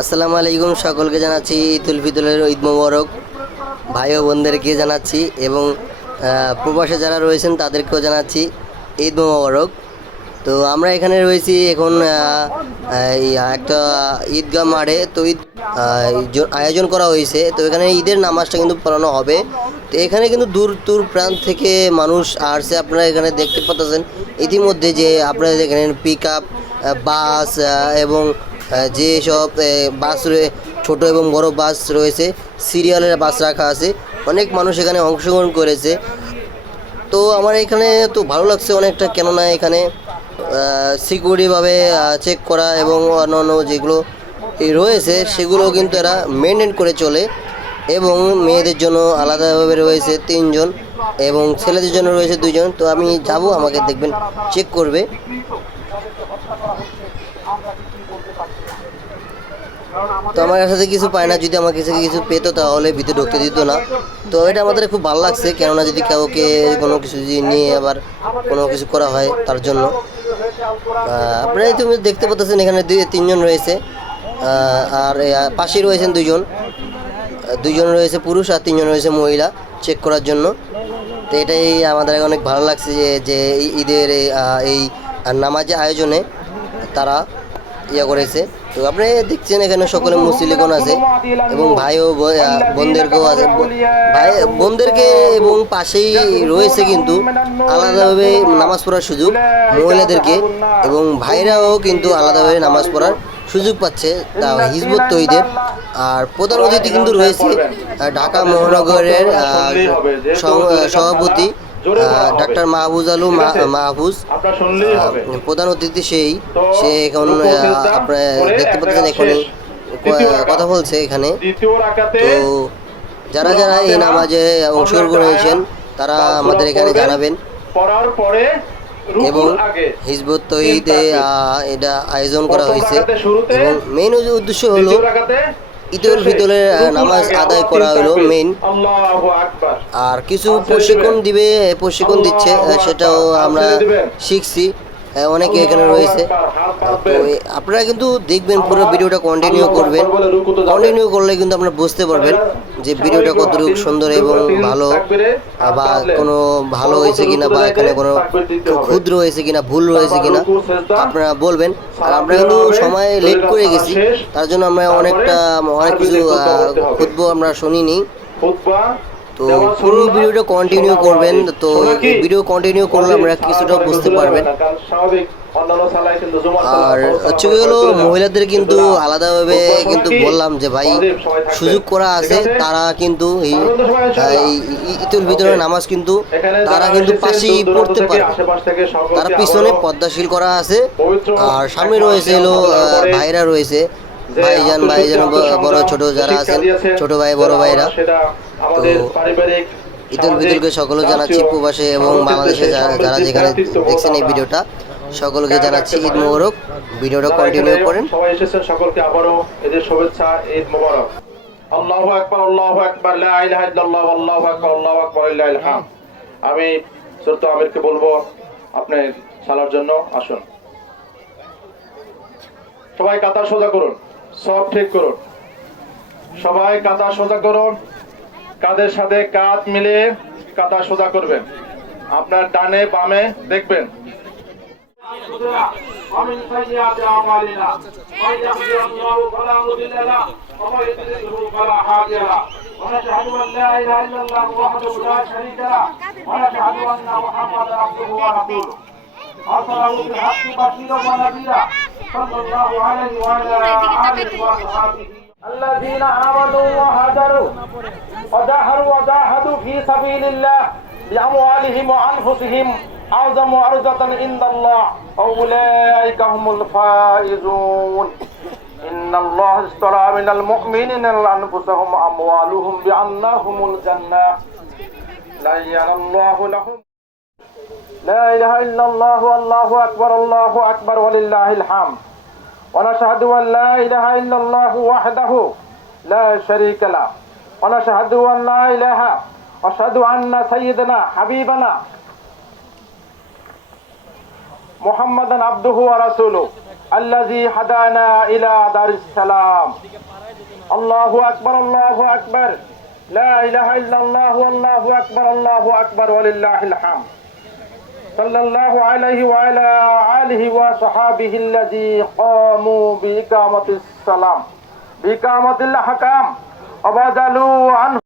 আসসালামু আলাইকুম, সকলকে জানাচ্ছি ঈদ উল ফিতরের ঈদ মোবারক। ভাই ও বোনদেরকে জানাচ্ছি এবং প্রবাসে যারা রয়েছেন তাদেরকেও জানাচ্ছি ঈদ মোবারক। তো আমরা এখানে রয়েছি এখন এই একটা ঈদগাহ মাঠে। তো ঈদ আয়োজন করা হয়েছে। তো এখানে ঈদের নামাজটা কিন্তু পড়ানো হবে। তো এখানে কিন্তু দূর দূর প্রান্ত থেকে মানুষ আসছে। আপনারা এখানে দেখতে পাচ্ছেন ইতিমধ্যে যে আপনারা এখানে পিক আপ, বাস এবং যেসব বাস ছোট এবং বড় বাস রয়েছে, সিরিয়ালের বাস রাখা আছে। অনেক মানুষ এখানে অংশগ্রহণ করেছে। তো আমার এখানে তো ভালো লাগছে অনেকটা, কেননা এখানে সিকিউরিটিভাবে চেক করা এবং অন্যান্য যেগুলো রয়েছে সেগুলো কিন্তু এরা মেনটেন করে চলে। এবং মেয়েদের জন্য আলাদাভাবে রয়েছে 3 জন এবং ছেলেদের জন্য রয়েছে 2 জন। তো আমি যাব, আমাকে দেখবেন চেক করবে। তো আমার কাছে কিছু পায় না, যদি আমার কাছে কিছু পেতো তাহলে ভিতরে ঢুকতে দিত না। তো এটা আমাদের খুব ভালো লাগছে, কেননা যদি কাউকে কোনো কিছু যদি নিয়ে আবার কোনো কিছু করা হয় তার জন্য। আপনারাই তুমি দেখতে পাচ্ছেন এখানে 3 জন রয়েছে, আর পাশেই রয়েছেন 2 জন। 2 জন রয়েছে পুরুষ আর 3 জন রয়েছে মহিলা চেক করার জন্য। তো এটাই আমাদের অনেক ভালো লাগছে যে ঈদের এই নামাজের আয়োজনে তারা করেছে। তো আপনি দেখছেন এখানে সকলে মুসলিগণ আছে এবং ভাই ও বোনদেরকেও আছে, ভাই বোনদেরকে, এবং পাশেই রয়েছে কিন্তু আলাদাভাবে নামাজ পড়ার সুযোগ মহিলাদেরকে, এবং ভাইরাও কিন্তু আলাদাভাবে নামাজ পড়ার সুযোগ পাচ্ছে তা হিজবুত তৌহিদের। আর প্রধান অতিথি কিন্তু রয়েছে ঢাকা মহানগরের সভাপতি ডাক্তার মাহফুজ আলু মাহফুজ। প্রধান অতিথি সে এখন আপনারা দেখতে পাচ্ছেন এখানে কথা বলছে এখানে। তো যারা যারা এই নামাজে অংশগ্রহণ করেছেন তারা আমাদের এখানে জানাবেন। এবং হিজবুত তৌহিদে এটা আয়োজন করা হয়েছে এবং মেইন উদ্দেশ্য হলো ঈদুল ফিতরের নামাজ আদায় করা হলো মেইন। আর কিছু প্রশিক্ষণ দিচ্ছে, সেটাও আমরা শিখছি। অনেকে এখানে রয়েছে। তো আপনারা কিন্তু দেখবেন, পুরো ভিডিওটা কন্টিনিউ করবেন। কন্টিনিউ করলে কিন্তু আপনারা বুঝতে পারবেন যে ভিডিওটা কতটুকু সুন্দর এবং ভালো, বা কোনো ভালো হয়েছে কিনা, বা এখানে কোনো ক্ষুদ্র হয়েছে কিনা, ভুল রয়েছে কিনা আপনারা বলবেন। আর আমরা কিন্তু সময় লেট করে গেছি, তার জন্য আমরা অনেক কিছু খুতবা আমরা শুনিনি। তো পুরো ভিডিওটা কন্টিনিউ করবেন। তো ভিডিও কন্টিনিউ করলে আমরা কিছুটা বুঝতে পারবেন। আর হচ্ছে হলো মহিলাদের কিন্তু আলাদাভাবে কিন্তু বললাম যে ভাই সুযোগ করা আছে, তারা কিন্তু এই ঈদুল ফিতরের নামাজ কিন্তু তারা কিন্তু পাশেই পড়তে পারে। তার পিছনে পর্দাশীল করা আছে, আর সামনে রয়েছে হলো ভাইরা রয়েছে, ভাইজান বড় ছোট যারা আছেন, ছোট ভাই বড় ভাইরা। তো ঈদুল ফিতরকে সকলে জানাচ্ছি, প্রবাসে এবং বাংলাদেশে যারা যেখানে দেখছেন এই ভিডিওটা, সকলকে জানাচ্ছি ঈদ মোবারক। ভিডিওটা কন্টিনিউ করেন। সবাই এসেছেন, সকলকে আবারও ঈদের শুভেচ্ছা, ঈদ মোবারক। আল্লাহু আকবার, আল্লাহু আকবার, লা ইলাহা ইল্লাল্লাহ, আল্লাহু আকবার, আল্লাহু আকবার, লিল্লাহিল হামদ। আমি ছোট আমিরকে বলবো আপনি সালার জন্য আসুন। সবাই কাতার সোজা করুন, সব ঠিক করুন, সবাই কাতার সোজা করুন, কাঁধের সাথে কাঁধ মিলিয়ে কাতার সোজা করবেন। আপনার ডানে বামে দেখবেন। ومن سيئات أعمالنا من يهده الله فلا مضل له ومن يضلل فلا هادي له ونشهد أن لا إله إلا الله وحده لا شريك له ونشهد أن محمدا عبده ورسوله أرسله بالحق بشيرا ونذيرا صلى الله عليه وعلى آله وصحبه الذين آمنوا وهاجروا وجاهدوا في سبيل الله بأموالهم وأنفسهم أعظم عرضة عند الله أولئك هم الفائزون إن الله اشترى من المؤمنين أنفسهم وأموالهم بأن لهم الجنة لا ينال الله لهم لا إله إلا الله والله أكبر ولله الحمد ونشهد أن لا إله إلا الله وحده لا شريك له ونشهد أن لا إله وأشهد أن سيدنا حبيبنا محمدا عبده ورسوله الذي هدانا إلى دار السلام. الله أكبر الله أكبر لا إله إلا الله والله أكبر ولله الحمد. صلى الله عليه وعلى آله وصحابه الذي قاموا بإقامة السلام بإقامة الأحكام وبذلوا عنه